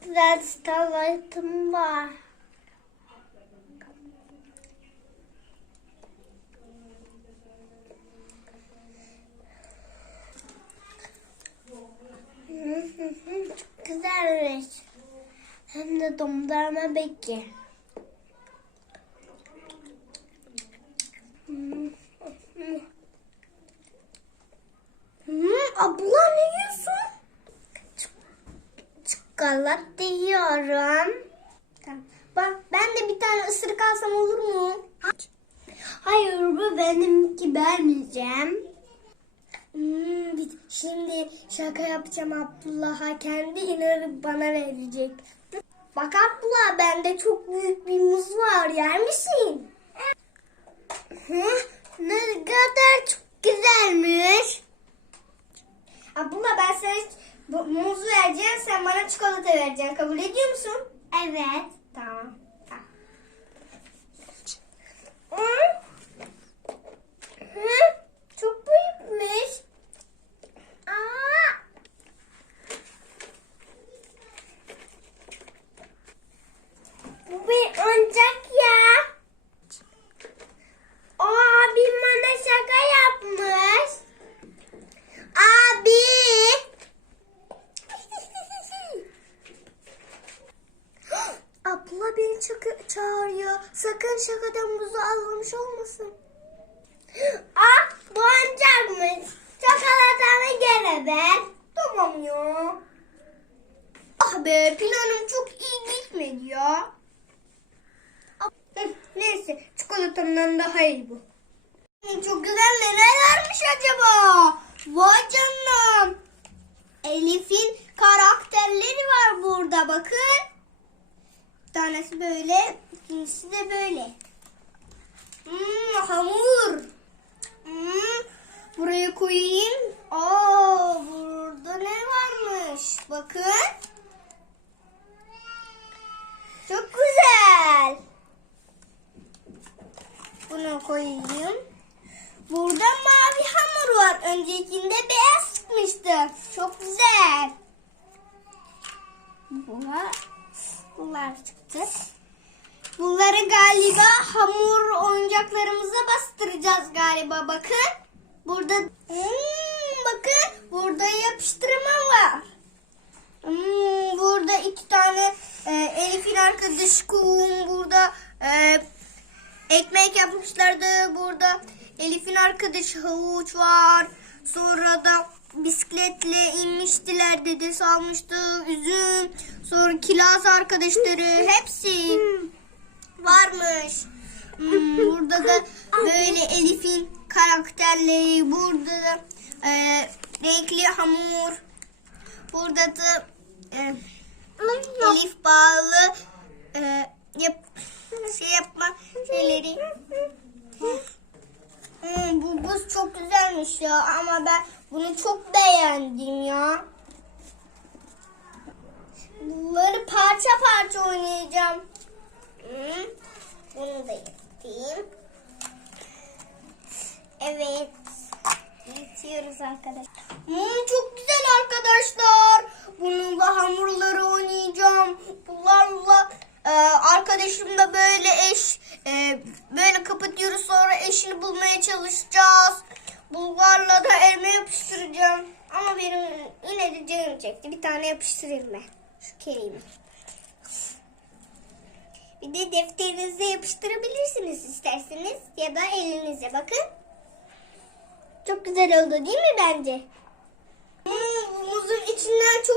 güzel starlight'ım var. Çok güzelmiş. Hem de dondurma beki. Hmm, abla ne yiyorsun? Yiyorum. Tamam. Bak ben de bir tane ısırık alsam olur mu? Hayır bu benimki vermeyeceğim. Hmm, şimdi şaka yapacağım Abdullah'a kendi inanıp bana verecek. Bak Abdullah bende çok büyük bir muz var yer misin? Hı, ne kadar çok güzelmiş. Abdullah ben sana bu muz vereceğim sen bana çikolata vereceksin kabul ediyor musun? Evet. Tamam. tamam. Hı? Hı? Çok büyükmüş. Aa! Bu bir oyuncak ya. Abim bana şaka yapmış. Abi. Çaka- çağırıyor. Sakın şakadan buzu almamış olmasın. Ah bu oyuncakmış. Çikolatanı gene ver. Tamam ya. Ah be planım çok iyi gitmedi ya. Ah, Neyse çikolatamdan daha iyi bu. Hı, Çok güzel neler varmış acaba? Vay canına. Elif'in karakterleri var burada bakın. Bir tanesi böyle, ikincisi de böyle. Hmm, hamur. Hmm, buraya koyayım. Aa, burada ne varmış? Bakın. Çok güzel. Bunu koyayım. Burada mavi hamur var. Öncekinde beyaz çıkmıştı. Çok güzel. Bunlar, bunlar çıktı. Bunları galiba hamur oyuncaklarımıza bastıracağız galiba. Bakın. Burada Hmm, bakın burada yapıştırma var. Hmm, burada iki tane e, Elif'in arkadaşı kum burada e, ekmek yapmışlardı. Burada Elif'in arkadaşı havuç var. Sonra da bisikletle inmiştiler dedesi almıştı üzüm. Sonra kiraz arkadaşları hepsi varmış. Hmm, burada da böyle Elif'in karakterleri, burada da e, renkli hamur, burada da e, Elif bağlı e, yap, şey yapma şeyleri. Hmm, bu buz çok güzelmiş ya ama ben bunu çok beğendim ya. Bunları parça parça oynayacağım. Hmm, bunu da yapayım. Evet. Bitiyoruz arkadaşlar. Hmm, çok güzel arkadaşlar. Bununla hamurları oynayacağım. Bunlarla e, arkadaşımla böyle eş e, böyle bulmaya çalışacağız. Bunlarla da elime yapıştıracağım. Ama benim yine de canım çekti. Bir tane yapıştırayım ben. Şu kelimi. Bir de defterinize yapıştırabilirsiniz isterseniz ya da elinize bakın. Çok güzel oldu değil mi bence? Muzun içinden çok